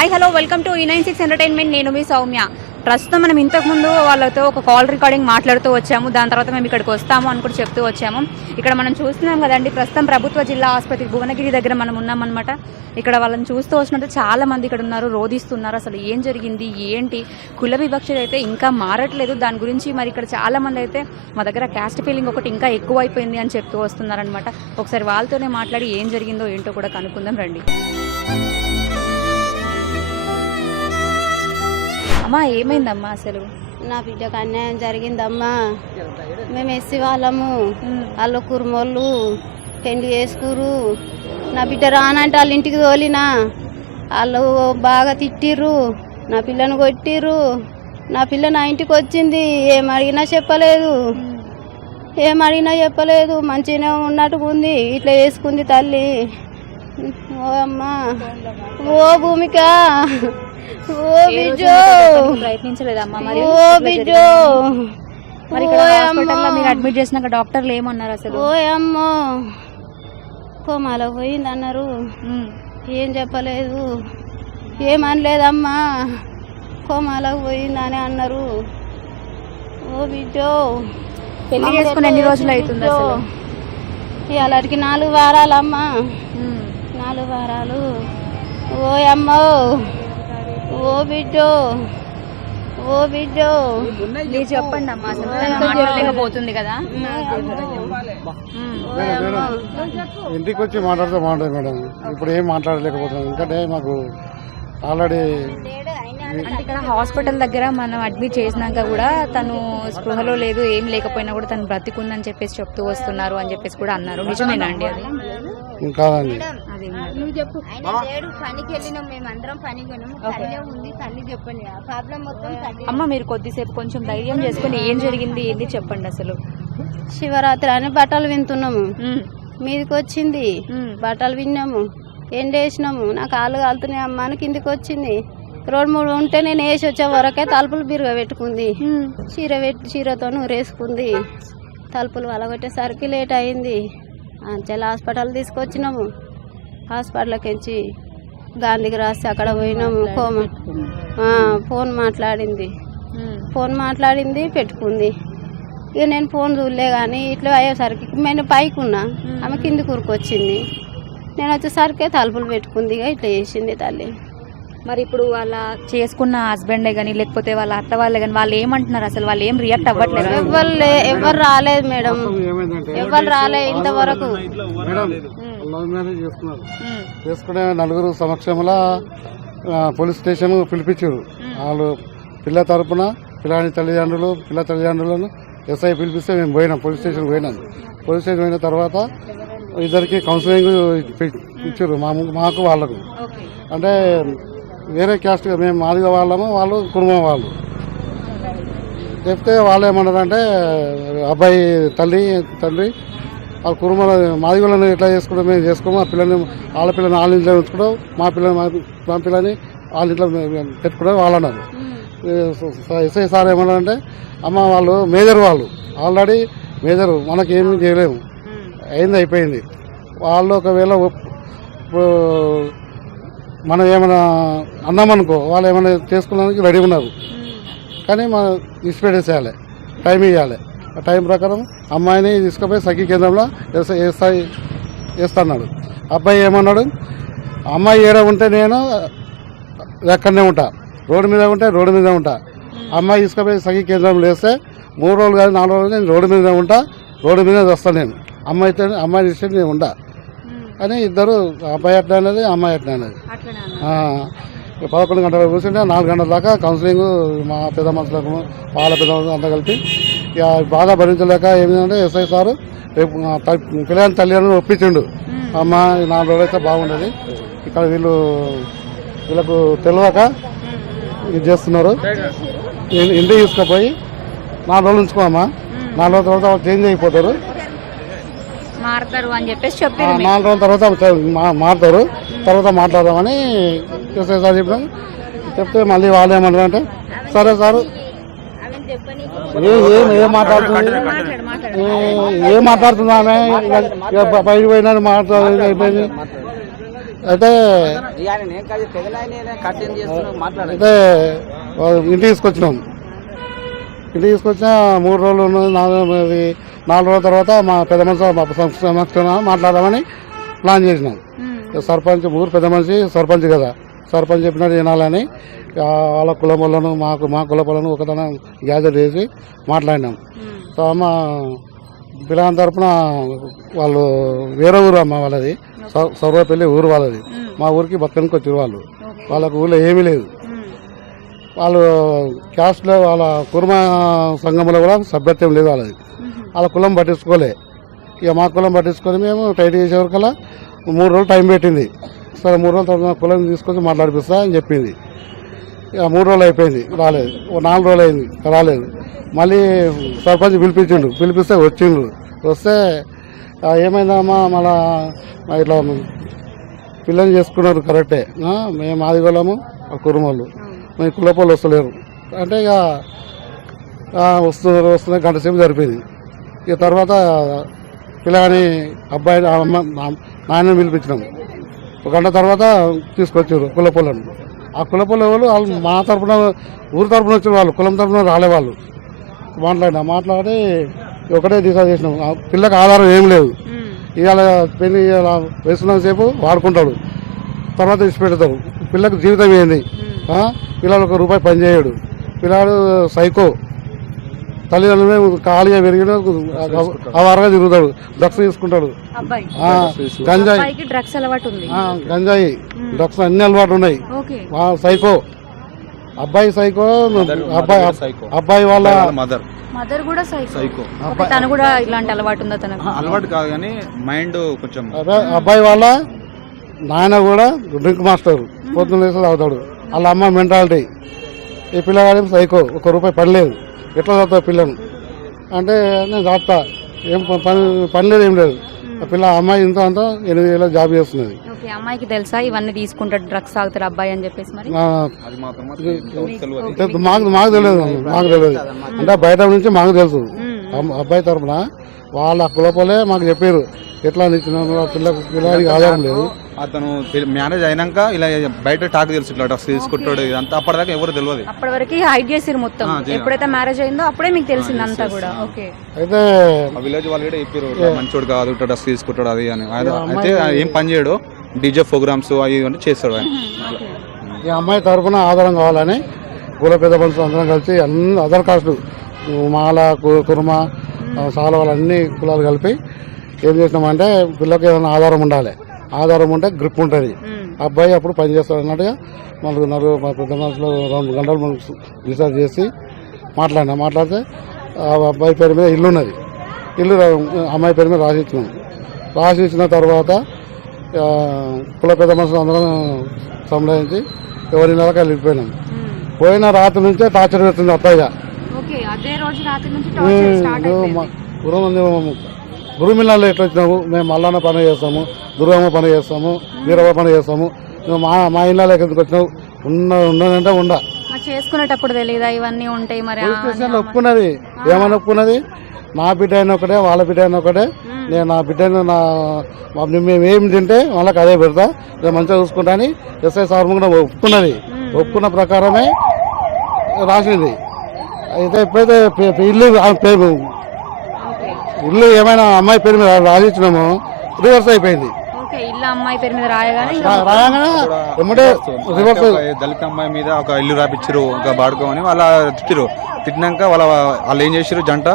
Hi hello welcome to E96 entertainment. నేను మీ సౌమ్య. ప్రస్తుతం మనం ఇంతకుముందు వాళ్ళతో ఒక కాల్ రికార్డింగ్ మాట్లాడుతూ వచ్చాము. దాని తర్వాత మేము ఇక్కడికి వస్తాము అని కూడా చెప్తూ వచ్చాము. ఇక్కడ మనం చూస్తున్నాం కదండి, ప్రస్తుతం ప్రభుత్వ జిల్లా ఆసుపత్రి భువనగిరి దగ్గర మనం ఉన్నామన్నమాట. ఇక్కడ వాళ్ళని చూస్తూ వచ్చినట్టు చాలా మంది ఇక్కడ ఉన్నారు, రోధిస్తున్నారు. అసలు ఏం జరిగింది ఏంటి, కుల వివక్ష అయితే ఇంకా మారట్లేదు. దాని గురించి మరి ఇక్కడ చాలా మంది అయితే మా దగ్గర క్యాస్ట్ ఫీలింగ్ ఒకటి ఇంకా ఎక్కువ అయిపోయింది అని చెప్తూ వస్తున్నారనమాట. ఒకసారి వాళ్ళతోనే మాట్లాడి ఏం జరిగిందో ఏంటో కూడా కనుక్కుందాం రండి. అమ్మా, ఏమైందమ్మా? అసలు నా బిడ్డకు అన్యాయం జరిగిందమ్మా. మేము ఎస్సీ వాళ్ళము, వాళ్ళు కుర్మోళ్ళు పెళ్లి చేసుకురు. నా బిడ్డ రానంటే వాళ్ళ ఇంటికి తోలినా, వాళ్ళు బాగా తిట్టిర్రు, నా పిల్లను కొట్టిర్రు. నా పిల్ల నా ఇంటికి వచ్చింది, ఏం అడిగినా చెప్పలేదు, మంచిగానే ఉన్నట్టుగా ఉంది. ఇట్లా వేసుకుంది తల్లి. ఓ అమ్మా, ఓ భూమిక, ఓ బిడ్డో, ప్రయత్నించలేదమ్మా? ఓ బిడ్డో, మరి ఇక్కడ హాస్పిటల్లో మీరు అడ్మిట్ చేసినాక డాక్టర్లు ఏమన్నారు అసలు? ఓ అమ్మో, కోమాలో పోయింది అన్నారు. ఏం చెప్పలేదు, ఏమనలేదమ్మా, కోమాలో పోయిందని అన్నారు. ఓ బిడ్డో, పెళ్లి చేసుకుని ఎన్ని రోజులు అవుతుంది అసలు? ఇవాళకి 4 వారాలమ్మా, 4 వారాలు. ఓ అమ్మో, ఓ బిడ్డో, ఓ బిడ్డో, మీరు చెప్పండి అమ్మా. అసలు మాట్లాడలేకపోతుంది కదా. ఇంటికి వచ్చి మాట్లాడితే బాగుంటుంది మేడం. ఇప్పుడు ఏం మాట్లాడలేకపోతున్నాం, ఎందుకంటే మాకు ఆల్రెడీ అంటే ఇక్కడ హాస్పిటల్ దగ్గర మనం అడ్మిట్ చేసినాక కూడా తను స్పృహలో లేదు, ఏం లేకపోయినా కూడా తను బ్రతికుందని చెప్పేసి చెప్తూ వస్తున్నారు అని చెప్పేసి కూడా అన్నారు. నిజమేనా అండి అది? కాదండి. నువ్వు చెప్పు. పనికి వెళ్ళినాం, మేము అందరం పనికి పోయినాం. తల్లి ఉంది, తల్లి చెప్పండి. ప్రాబ్లం మొత్తం అమ్మ, మీరు కొద్దిసేపు కొంచెం ధైర్యం చేసుకుని ఏం జరిగింది ఏంది చెప్పండి అసలు. శివరాత్రి అని బట్టలు వింటున్నాము, మీదికి వచ్చింది. బట్టలు విన్నాము, ఎండేసినాము. నా కాళ్ళు కాలుతున్నాయి అమ్మ అని కిందికి వచ్చింది. 2-3 ఉంటే నేను వేసి వచ్చే వరకే తలుపులు బిరుగా పెట్టుకుంది. చీరతో నూరేసుకుంది. తలుపులు వలగొట్టేసరికి లేట్ అయింది. అంచెల హాస్పిటల్ తీసుకొచ్చినాము. హాస్పిటల్కి వచ్చి గాంధీకి రాస్తే అక్కడ పోయినాము. ఫోన్ మాట్లాడింది పెట్టుకుంది. ఇక నేను ఫోన్ చూడలే కానీ ఇట్లా అయ్యేసరికి నేను పైకున్నా, ఆమె కింది కూరుకొచ్చింది. నేను వచ్చేసరికి తలుపులు పెట్టుకుంది. ఇక ఇట్లా చేసింది తల్లి. మరి ఇప్పుడు వాళ్ళ చేసుకున్న హస్బెండే కానీ లేకపోతే వాళ్ళ అత్త వాళ్ళే కానీ వాళ్ళు ఏమంటున్నారు అసలు? వాళ్ళు ఏం రియాక్ట్ అవ్వట్లేదు? ఎవరు రాలేదు మేడం, ఎవరు రాలేదు ఇంతవరకు. లవ్ మ్యారేజ్ చేసుకునే 4 సమక్షంలో పోలీస్ స్టేషన్ పిలిపించారు. వాళ్ళు పిల్ల తరపున పిల్ల తల్లిదండ్రులను ఎస్ఐ పిలిపిస్తే మేము పోయినాం, పోలీస్ స్టేషన్ పోయినాం. పోలీస్ స్టేషన్ పోయిన తర్వాత ఇద్దరికి కౌన్సిలింగ్ ఇచ్చారు, మాకు వాళ్ళకు. అంటే వేరే క్యాస్ట్, మేము మాదిగ వాళ్ళము, వాళ్ళు కుటుంబం వాళ్ళు. చెప్తే వాళ్ళు ఏమన్నారంటే అబ్బాయి తండ్రి వాళ్ళ కుటుంబంలో మాదిగలను ఎట్లా చేసుకుంటాం, మేము చేసుకోము. ఆ పిల్లని వాళ్ళ ఇంట్లో ఉంచుకుంటాం, మా పిల్లని వాళ్ళ ఇంట్లో పెట్టుకుంటాం వాళ్ళు అన్నారు. ఎస్ఐ సార్ ఏమన్నారంటే అమ్మ వాళ్ళు మేజర్, వాళ్ళు ఆల్రెడీ మేజరు, మనకి ఏమీ చేయలేము, అయిపోయింది. వాళ్ళు ఒకవేళ మనం ఏమైనా అన్నామనుకో వాళ్ళు ఏమైనా చేసుకున్నానికి రెడీ ఉన్నారు, కానీ మనం ఇచ్చిపెట్టేసేయాలి, టైం ఇవ్వాలి. ఆ టైం ప్రకారం అమ్మాయిని తీసుకుపోయి సఖీ కేంద్రంలో వేస్తున్నాడు. అబ్బాయి ఏమన్నాడు, అమ్మాయి ఏడ ఉంటే నేను ఎక్కడనే ఉంటా, రోడ్డు మీద ఉంటే రోడ్డు మీద ఉంటా. అమ్మాయి తీసుకుపోయి సఖీ కేంద్రంలో వేస్తే 3 రోజులు కానీ 4 రోజులు నేను రోడ్డు మీద ఉంటా, రోడ్డు మీద వస్తాను నేను. అమ్మాయి తీసుకొని నేను ఉంటా అని ఇద్దరు, అబ్బాయి ఎట్లా అనేది అమ్మాయి ఎట్లా అనేది. 11 గంటలకు కూర్చుంటే 4 గంటల దాకా కౌన్సిలింగ్, మా పెద్ద మనుషులకు వాళ్ళ పెద్ద మనుషులు అంతా కలిపి. ఇక బాధ భరించలేక ఏమిటంటే ఎస్ఐ సారు రేపు పిల్లలని తల్లిదండ్రులు ఒప్పించిండు. అమ్మ 4 రోజులు అయితే బాగుండేది, ఇక్కడ వీళ్ళకు తెలియక ఇది చేస్తున్నారు. ఇంటికి తీసుకుపోయి 4 రోజులు ఉంచుకోమ్మా, 4 రోజుల తర్వాత చేంజ్ అయిపోతారు, మారుతారు అని చెప్పేసి చెప్పి 4 రోజుల తర్వాత మారుతారు, తర్వాత మాట్లాడదామని ఎస్ఐ సార్ చెప్పినాం. చెప్తే మళ్ళీ వాళ్ళు ఏమన్నారు అంటే సరే సార్ ఏం మాట్లాడుతుంది ఆమె, బయట పోయినా మాట్లాడేది అయిపోయింది. అయితే అయితే ఇంటికి తీసుకొచ్చినాం. ఇంటికి తీసుకొచ్చిన 3 రోజులు ఉన్నది. 4 రోజుల తర్వాత మా పెద్ద మనిషి సమక్షంగా మాట్లాడదామని ప్లాన్ చేసినాం. సర్పంచ్ ఊరు పెద్ద మనిషి సర్పంచ్ కదా, సర్పంచ్ చెప్పినట్టు వినాలని వాళ్ళ కుల వాళ్ళను మా కుల వాళ్ళను ఒకతన గ్యాదర్ చేసి మాట్లాడినాం. సో అమ్మ పిల్లల తరఫున వాళ్ళు వేరే ఊరు అమ్మ వాళ్ళది, సర్వపల్లి ఊరు వాళ్ళది. మా ఊరికి బతకనికి వచ్చారు వాళ్ళు. వాళ్ళకు ఊళ్ళో ఏమీ లేదు. వాళ్ళు క్యాస్ట్లో వాళ్ళ కుర్మ సంఘంలో కూడా సభ్యత్వం లేదు వాళ్ళది. వాళ్ళ కులం పట్టించుకోలే. ఇక మా కులం పట్టించుకొని మేము టైట్ చేసేవరకల్లా 3 రోజులు టైం పెట్టింది. సరే 3 రోజుల తర్వాత కులం తీసుకొచ్చి మాట్లాడిపిస్తా అని చెప్పింది. ఇక 3 రోజులు అయిపోయింది, రాలేదు. 4 రోజులు అయింది, రాలేదు. మళ్ళీ సర్పంచ్ పిలిపిస్తే వచ్చిండ్రు. వస్తే ఏమైందమ్మా మళ్ళా ఇట్లా పిల్లలు చేసుకున్నారు కరెక్టే, మేము ఆదిగోళము కురుమోళ్ళు, మేము కులపోళ్ళు వస్తలేరు అంటే ఇక వస్తున్న గంట సేపు సరిపోయింది. ఇక తర్వాత పిల్లగాని అబ్బాయి నాయనని పిలిపించినాము. 1 గంట తర్వాత తీసుకొచ్చారు కులపోళ్ళను. ఆ కులపోళ్ళ వాళ్ళు మా తరఫున ఊరి తరఫున వచ్చిన వాళ్ళు, కులం తరఫున రాలేవాళ్ళు. మాట్లాడి ఒకటే డిసైడ్ చేసినాం. పిల్లకి ఆధారం ఏం లేదు. ఇవాళ పెళ్లి వేసుకున్న సేపు వాడుకుంటాడు, తర్వాత విడిచిపెడతారు. పిల్లకి జీవితం ఏంది? పిల్లలు 1 రూపాయి పని చేయడు. పిల్లాడు సైకో, తల్లిదండ్రులు ఖాళీగా పెరిగిన అవారగా తిరుగుతాడు, డ్రగ్స్ తీసుకుంటాడు, గంజాయి డ్రగ్స్ అన్ని అలవాటు ఉన్నాయి. సైకో అబ్బాయి సైకో. అబ్బాయి వాళ్ళ మదర్ కూడా సైకో. తను కూడా ఇలాంటి అలవాటు ఉందా? తనకు అలవాటు కాదు కానీ మైండ్ కొంచెం. అబ్బాయి వాళ్ళ నాయన కూడా డ్రింక్ మాస్టర్, పొద్దున్న లేసి తాగుతాడు. వాళ్ళ అమ్మ మెంటాలిటీ. ఈ పిల్లగాడి సైకో, 1 రూపాయి పడలేదు. ఎట్లా చదువుతావు పిల్లను అంటే నేను చదువుతా, ఏం పని లేదు, ఏం లేదు. ఆ పిల్ల అమ్మాయి ఇంత అంతా 8,000 జాబ్ చేస్తున్నది. అమ్మాయికి తెలుసా ఇవన్నీ తీసుకుంటాడు, డ్రగ్స్ తాగుతారు అబ్బాయి అని చెప్పేసి? మరి మాకు తెలియదు అంటే బయట నుంచి మాకు తెలుసు. అబ్బాయి తరఫున వాళ్ళ కులపోలే మాకు చెప్పారు ఎట్లా పిల్లలకి ఆధారం లేదు. అతను మ్యారేజ్ అయినాక ఇలా బయట టాక్ తెలుసు, ఇట్లా డ్రగ్స్ తీసుకుంటాడు ఇదంతా. అప్పటిదాకా ఎవరు తెలియదు. అప్పటి వరకు హైడ్ చేసారు మొత్తం. ఎప్పుడైతే మ్యారేజ్ అయిందో అప్పుడే మీకు తెలిసింది అంతా కూడా. అయితే విలేజ్ వాళ్ళు కూడా చెప్పారు మంచోడు కాదు, ఇట్లా డ్రగ్స్ తీసుకుంటాడు అది అని. అయితే ఏం పని చేయడు, డీజే ప్రోగ్రామ్స్ అవి అంటే చేస్తాడు ఆయన. ఈ అమ్మాయి తరఫున ఆధారం కావాలని కుల పెద్ద మనుషులు అందరం కలిసి అదర్ కాస్టు మాల కుర్మ సాల వాళ్ళన్ని కులాలు కలిపి ఏం చేసినామంటే పిల్లకి ఏదైనా ఆధారం ఉండాలి. ఆధారం ఉంటే గ్రిప్ ఉంటుంది. అబ్బాయి అప్పుడు పని చేస్తాడు అన్నట్టుగా నలుగురు మా పెద్ద మనుషులు 2 గంటలు మనం రీసెర్చ్ చేసి మాట్లాడితే ఆ అబ్బాయి పేరు మీద ఇల్లు ఉన్నది. ఇల్లు అమ్మాయి పేరు మీద రాసి ఇచ్చిన తర్వాత కుల పెద్ద మనుషులు అందరం సంప్రదించి ఎవరి నెలకి వెళ్ళిపోయినాం. పోయిన రాత్రి నుంచే టార్చర్ పెడుతుంది అబ్బాయిగా. గురుమిల్లాలో ఎట్లా వచ్చినాము, మేము మల్లన్న పని చేస్తాము, దుర్గమ్మ పని చేస్తాము, వీరవ్వ పని చేస్తాము, మా ఇళ్ళలో ఎందుకు వచ్చినావు? ఉన్నదంటే చేసుకునేటప్పుడు తెలియదా ఇవన్నీ ఉంటాయి? మరి ఒప్పుకున్నది, ఏమని ఒప్పుకున్నది? నా బిడ్డ అయిన ఒకటే, వాళ్ళ బిడ్డ అయిన ఒకటే. నేను నా బిడ్డను మేము ఏమి తింటే వాళ్ళకి అదే పెడతా, నేను మంచిగా చూసుకుంటా అని ఎస్ఐ సార్ కూడా ఒప్పుకున్నది. ఒప్పుకున్న ప్రకారమే రాసింది. అయితే ఎప్పుడైతే ఇల్లు ఏమైనా అమ్మాయి పేరు మీద రాసిచ్చినామో రివర్స్ అయిపోయింది. దళిత అమ్మాయి మీద ఒక ఇల్లు రాపిచ్చారు, ఒక బాడుకోమని వాళ్ళ తిట్టినాక వాళ్ళు ఏం చేశారు జంట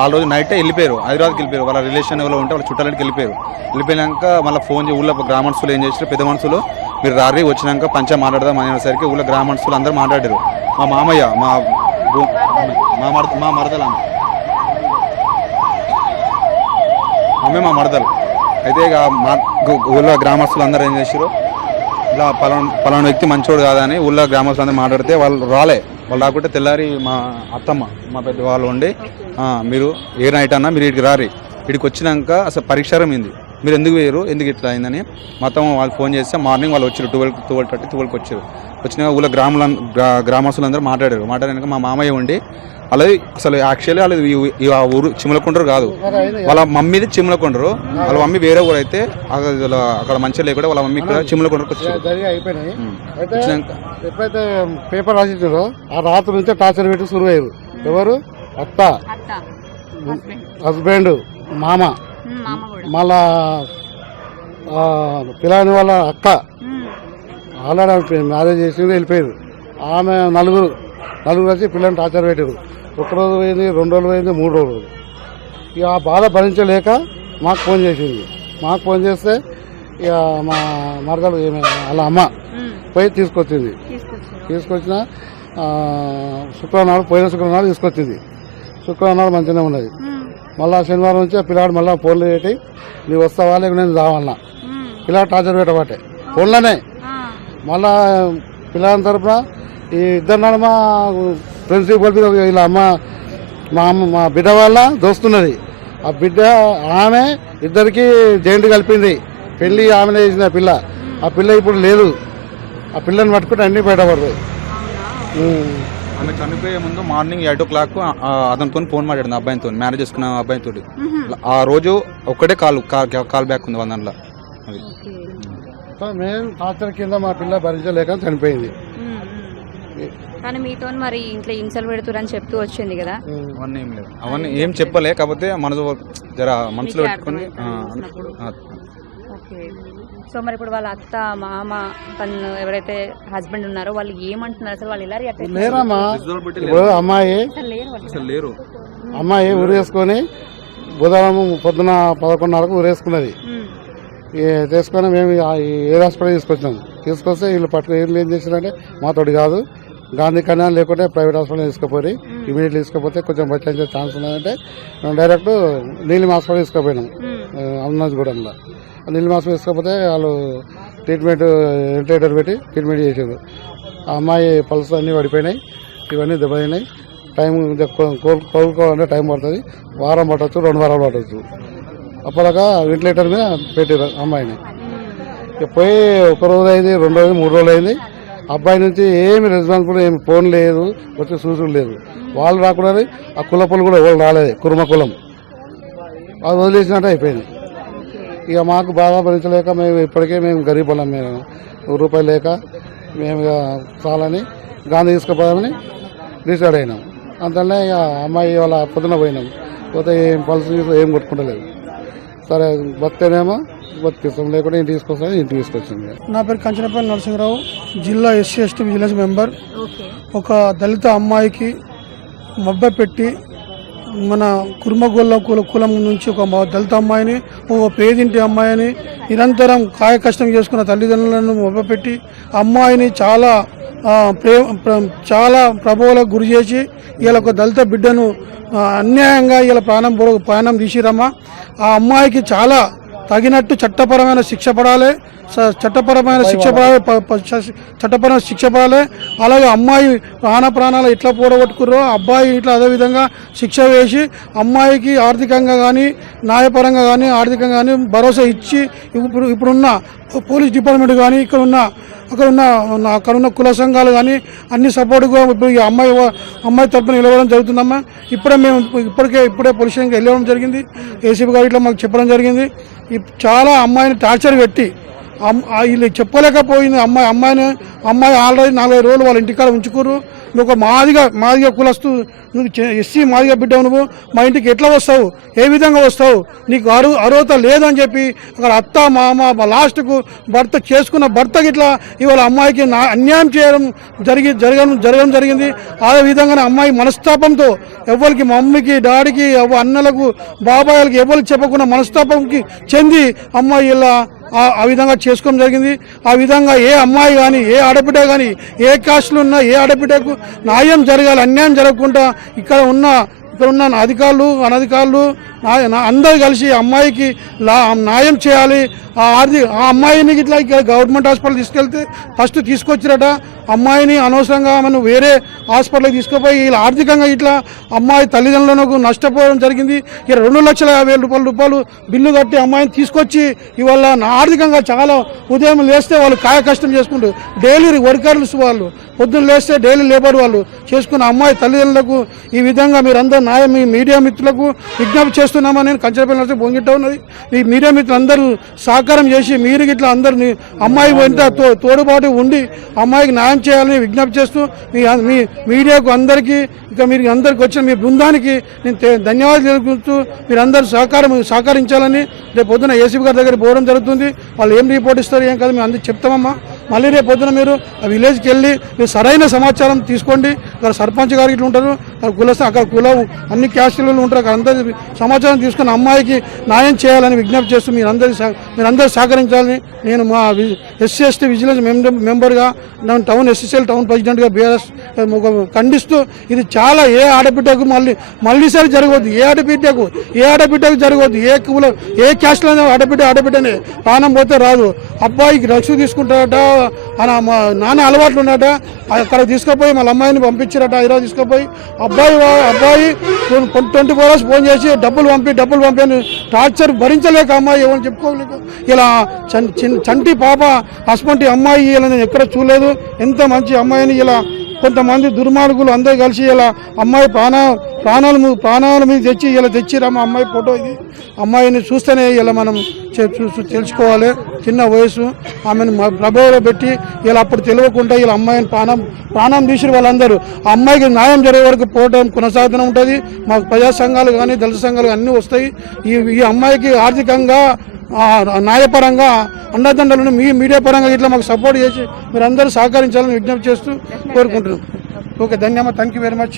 ఆ రోజు నైట్ వెళ్ళిపోయారు, హైదరాబాద్కి వెళ్ళిపోయారు. వాళ్ళ రిలేషన్ ఎవరో ఉంటే వాళ్ళ చుట్టాలకి వెళ్ళిపోయినాక మళ్ళీ ఫోన్ చేసి ఊళ్ళో గ్రామ మనుషులు ఏం చేశారు, పెద్ద మనుషులు మీరు రారీ వచ్చినాక పంచ మాట్లాడదాం అనేసరికి ఊళ్ళో గ్రామ మనుషులు అందరూ మాట్లాడారు. మా మామయ్య మా మరదలు ఆమె మా మరదలు. అయితే ఇక ఊళ్ళో గ్రామస్తులు అందరూ ఏం చేశారు, ఇలా పలానా వ్యక్తి మంచోడు కాదని ఊళ్ళో గ్రామస్తులు అందరూ మాట్లాడితే వాళ్ళు రాకుంటే తెల్లారి మా అత్తమ్మ మా పెద్ద వాళ్ళు ఉండి మీరు ఏ నైట్ అన్నా మీరు ఇక్కడికి రారి, ఇక్కడికి వచ్చినాక అసలు పరీక్షారం ఏంది, మీరు ఎందుకు వేయరు, ఎందుకు ఇట్లా అయిందని మొత్తం వాళ్ళు ఫోన్ చేస్తే మార్నింగ్ వాళ్ళు వచ్చారు 12:30 వచ్చారు. వచ్చినాక ఊళ్ళో గ్రామస్తులందరూ మాట్లాడాక మా మామయ్య ఉండి అలాది అసలు యాక్చువల్లీ వాళ్ళు ఆ ఊరు చిమ్మలకొండరు కాదు, వాళ్ళ మమ్మీది చిమ్మలకొండరు. వాళ్ళ మమ్మీ వేరే ఊరు అయితే అక్కడ మంచిగా లేకుండా వాళ్ళ మమ్మీ ఇక్కడ చిమ్మలకొండకు వచ్చారు. అయిపోయినాయి. అయితే ఎప్పుడైతే పేపర్ రాసిచ్చారో ఆ రాత్రి నుంచే టార్చర్ పెట్టి సురువయ్యారు. ఎవరు? అత్త, హస్బెండ్, మామ, మళ్ళా పిల్లని వాళ్ళ అక్క ఆల్రెడీ మ్యారేజ్ చేసి వెళ్ళిపోయారు. ఆమె నలుగురు వచ్చి పిల్లని టార్చర్ పెట్టారు. ఒకరోజు పోయింది, 2 రోజులు పోయింది, 3 రోజులు. ఇక ఆ బాధ భరించలేక మాకు ఫోన్ చేసింది. మాకు ఫోన్ చేస్తే ఇక మా మరదలు వాళ్ళ అమ్మ పోయి తీసుకొచ్చింది. తీసుకొచ్చిన శుక్రవారం నాడు, పోయిన శుక్రవారం నాడు తీసుకొచ్చింది. శుక్రవారం నాడు మంచిగానే ఉన్నది. మళ్ళీ శనివారం నుంచి ఆ పిల్లాడు మళ్ళీ ఫోన్లు పెట్టి నీవు వస్తావా లేక నేను రావాలన్నా. పిల్లాడు టార్చర్ పెట్టబట్టే ఫోన్లోనే. మళ్ళా పిల్లాడి తరఫున ఈ ఇద్దరు నడుమ ఫ్రెండ్షిప్ కలిపి వీళ్ళ అమ్మ మా బిడ్డ వాళ్ళ దోస్తున్నది. ఆ బిడ్డ ఆమె ఇద్దరికి జైంట్ కలిపింది. పెళ్లి ఆమెనే చేసిన పిల్ల. ఆ పిల్ల ఇప్పుడు లేదు. ఆ పిల్లని పట్టుకుంటే అన్ని బయటపడతాయి. ఆమె చనిపోయే ముందు మార్నింగ్ 8 o'clock అతనితో ఫోన్ మాట్లాడింది, అబ్బాయితో, మ్యారేజ్ చేసుకున్న అబ్బాయితో. ఆ రోజు ఒక్కటే కాల్ బ్యాక్ ఉంది వాళ్ళ దాంట్లో. అది మేము టార్చర్ కింద మా పిల్ల భరించలేక చనిపోయింది. కానీ మీతో మరి ఇంట్లో హింసలు పెడుతురని చెప్తూ వచ్చింది కదా. అవన్నీ ఏం లేదు, అవన్నీ ఏం చెప్పలే. కాకపోతే జర మనసులో పెట్టుకుని. సో మరి ఇప్పుడు వాళ్ళ అత్త, మామ, తను ఎవరైతే హస్బెండ్ ఉన్నారో వాళ్ళు ఏమంటున్నారు అసలు? వాళ్ళు ఎలా రియాక్ట్ అవుతారు? లేరమ్మా, ఇప్పుడు అమ్మాయి ఊరేసుకొని బుధవారం పొద్దున 11:30కు ఊరేసుకున్నది. తీసుకొని మేము ఏ హాస్పిటల్ తీసుకొస్తే వీళ్ళు వీళ్ళు ఏం చేశారంటే మాతోటి కాదు, గాంధీ కళ్యాణ్ లేకుంటే ప్రైవేట్ హాస్పిటల్ తీసుకుపోయి ఇమీడియట్లీ తీసుకుపోతే కొంచెం బచ్చే ఛాన్స్ ఉన్నదంటే మేము డైరెక్ట్ నీలిమ హాస్పిటల్ తీసుకుపోయినాం. అన్నాజ్గూడెంలో నీలిమ హాస్పిటల్ తీసుకపోతే వాళ్ళు ట్రీట్మెంట్ వెంటిలేటర్ పెట్టి ట్రీట్మెంట్ చేసారు. ఆ అమ్మాయి పల్స్ అన్నీ పడిపోయినాయి, ఇవన్నీ దెబ్బతిన్నాయి. టైం కోలుకోవాలంటే టైం పడుతుంది. వారం పట్టవచ్చు, 2 వారాలు పట్టవచ్చు. అప్పటిదాకా వెంటిలేటర్ మీద పెట్టారు అమ్మాయిని. పోయి 1 రోజు అయింది, 2 రోజులు, 3 రోజులు అయింది. అబ్బాయి నుంచి ఏమి రెస్పాన్సిబుల్, ఏమి ఫోన్ లేదు, వచ్చే సూచనలు లేదు. వాళ్ళు రాకుండా ఆ కులపులు కూడా ఎవరు రాలేదు, కుర్మ కులం అది వదిలేసినట్టు అయిపోయింది. ఇక మాకు బాగా భరించలేక ఇప్పటికే మేము గరీబ్ వాళ్ళం. మేము రూపాయలు లేక మేము ఇక చాలని గాంధీ తీసుకుపోదామని డిసైడ్ అయినాం. అంతనే ఇక అమ్మాయి వాళ్ళ పొద్దున పోయినాం. పోతే ఏం పల్స్ ఏం కొట్టుకుంటలేదు. సరే బతికేనేమో బతికిస్తాం, లేకుంటే ఇంటికి తీసుకొస్తాను, ఇంటికి తీసుకొచ్చింది. నా పేరు కంచనపల్లి నరసింహరావు, జిల్లా SC/ST విజిలెన్స్ మెంబర్. ఒక దళిత అమ్మాయికి మబ్బ పెట్టి మన కుర్మగొల్ల కులం నుంచి ఒక దళిత అమ్మాయిని, ఒక పేదింటి అమ్మాయిని నిరంతరం కాయ కష్టం చేసుకున్న తల్లిదండ్రులను మబ్బ పెట్టి అమ్మాయిని చాలా ప్రభావాలకు గురి చేసి ఇలా ఒక దళిత బిడ్డను అన్యాయంగా ఇలా ప్రాణం తీసిరమ్మా. ఆ అమ్మాయికి చాలా తగినట్టు చట్టపరమైన శిక్ష పడాలి. అలాగే అమ్మాయి ప్రాణాలు ఎట్లా పోడగొట్టుకుర్రో అబ్బాయి ఇట్లా అదేవిధంగా శిక్ష వేసి అమ్మాయికి ఆర్థికంగా కానీ, న్యాయపరంగా కానీ, ఆర్థికంగా కానీ భరోసా ఇచ్చి ఇప్పుడున్న పోలీస్ డిపార్ట్మెంట్ కానీ, అక్కడున్న కుల సంఘాలు కానీ అన్ని సపోర్టుగా ఇప్పుడు ఈ అమ్మాయి తరపున నిలవడం జరుగుతుందమ్మా. ఇప్పుడే పోలీస్ స్టేషన్కి వెళ్ళడం జరిగింది. ఏసీపీ గారు ఇట్లా మాకు చెప్పడం జరిగింది. చాలా అమ్మాయిని టార్చర్ పెట్టి వీళ్ళు చెప్పలేకపోయింది. అమ్మాయి ఆల్రెడీ 4-5 రోజులు వాళ్ళ ఇంటికాడ ఉంచుకోరు. నువ్వు ఒక మాదిగా కులస్తూ, నువ్వు SC మాదిగా బిడ్డవు, నువ్వు మా ఇంటికి ఎట్లా వస్తావు, ఏ విధంగా వస్తావు, నీకు అర్హత లేదని చెప్పి అక్కడ అత్త, మామ, లాస్ట్కు చేసుకున్న భర్తకి ఇట్లా ఇవాళ అమ్మాయికి అన్యాయం జరగడం జరిగింది. అదే విధంగానే అమ్మాయి మనస్తాపంతో ఎవరికి, మమ్మీకి, డాడీకి, అన్నలకు, బాబాయిలకి ఎవరికి చెప్పకుండా మనస్తాపంకి చెంది అమ్మాయి ఇలా ఆ విధంగా చేసుకోవడం జరిగింది. ఆ విధంగా ఏ అమ్మాయి కానీ, ఏ ఆడబిడ్డ కానీ, ఏ కాస్టులు ఉన్నా ఏ ఆడబిడ్డకు న్యాయం జరగాలి, అన్యాయం జరగకుండా ఇక్కడ ఉన్న ఇక్కడ ఉన్న అధికారులు అనధికారులు అందరు కలిసి అమ్మాయికి న్యాయం చేయాలి. ఆ అమ్మాయిని ఇట్లా ఇక్కడ గవర్నమెంట్ హాస్పిటల్ తీసుకెళ్తే ఫస్ట్ తీసుకొచ్చిరట. అమ్మాయిని అనవసరంగా మనం వేరే హాస్పిటల్కి తీసుకుపోయి ఇలా ఆర్థికంగా ఇట్లా అమ్మాయి తల్లిదండ్రులకు నష్టపోవడం జరిగింది. ఇలా 2,50,000 రూపాయలు బిల్లు కట్టి అమ్మాయిని తీసుకొచ్చి ఇవాళ ఆర్థికంగా చాలా ఉదయం లేస్తే వాళ్ళు కాయ కష్టం చేసుకుంటారు. డైలీ వర్కర్స్ వాళ్ళు పొద్దున్న లేస్తే డైలీ లేబర్ వాళ్ళు చేసుకున్న అమ్మాయి తల్లిదండ్రులకు ఈ విధంగా మీరందరూ న్యాయం మీ మీడియా మిత్రులకు విజ్ఞప్తి చేస్తున్నామని నేను కంచెరపల్లి బొంగిట్ట ఉన్నది. ఈ మీడియా మిత్రులు అందరూ సహకారం చేసి మీరు ఇట్లా అందరినీ అమ్మాయి వెంట తోడుబాటు ఉండి అమ్మాయికి న్యాయం చేయాలని విజ్ఞప్తి చేస్తూ మీ మీడియాకు అందరికీ ఇక మీరు అందరికి వచ్చిన మీ బృందానికి నేను ధన్యవాదాలు తెలుపుతూ మీరందరూ సహకరించాలని రేపు పొద్దున ఏసీబీ గారి దగ్గర పోవడం జరుగుతుంది. వాళ్ళు ఏం రిపోర్ట్ ఇస్తారు ఏం కాదు మేము అందరికి చెప్తామమ్మా. మళ్ళీ రేపు పొద్దున మీరు ఆ విలేజ్కి వెళ్ళి మీరు సరైన సమాచారం తీసుకోండి. అక్కడ సర్పంచ్ గారు ఇట్లా ఉంటారు, అక్కడ కులం అన్ని క్యాస్టులు ఉంటారు. అక్కడ అందరి సమాచారం తీసుకుని అమ్మాయికి న్యాయం చేయాలని విజ్ఞప్తి చేస్తూ మీరందరూ సహకరించాలని నేను మా SC/ST విజిలెన్స్ మెంబర్గా టౌన్ SSL టౌన్ ప్రెసిడెంట్గా BRS ఖండిస్తూ ఇది చాలా ఏ ఆడబిడ్డకు మళ్ళీసారి జరగవద్దు. ఏ ఆడబిడ్డకు జరగవద్దు. ఏ కులం ఏ క్యాస్ట్లో ఆడబిడ్డనే ప్రాణం పోతే రాదు. అబ్బాయికి రక్ష తీసుకుంటారట, నాన్న అలవాట్లు ఉన్నాట. అక్కడ తీసుకుపోయి వాళ్ళ అమ్మాయిని పంపించారట. హైదరాబాద్ తీసుకుపోయి అబ్బాయి 24 hours ఫోన్ చేసి డబ్బులు పంపి అని టార్చర్ భరించలేక అమ్మాయి ఎవరు చెప్పుకోలేక ఇలా చంటి పాప హస్బెండ్ అమ్మాయి ఇలా నేను ఎక్కడ చూడలేదు. ఎంత మంచి అమ్మాయిని ఇలా కొంతమంది దుర్మార్గులు అందరూ కలిసి ఇలా అమ్మాయి ప్రాణాల మీద తెచ్చిరమ్మ అమ్మాయి ఫోటో ఇది. అమ్మాయిని చూస్తేనే ఇలా మనం తెలుసుకోవాలి. చిన్న వయసు ఆమెను ప్రభావంలో పెట్టి ఇలా అప్పుడు తెలియకుండా ఇలా అమ్మాయిని ప్రాణం తీసిన వాళ్ళందరూ ఆ అమ్మాయికి న్యాయం జరిగే వరకు పోవడం కొనసాగుతూనే ఉంటుంది. మాకు ప్రజా సంఘాలు కానీ దళిత సంఘాలు అన్నీ వస్తాయి. ఈ అమ్మాయికి ఆర్థికంగా న్యాయపరంగా అండదండలను మీ మీడియా పరంగా ఇట్లా మాకు సపోర్ట్ చేసి మీరందరూ సహకరించాలని విజ్ఞప్తి చేస్తూ కోరుకుంటున్నాం. ఓకే, ధన్యవాదాలు. Thank you very much.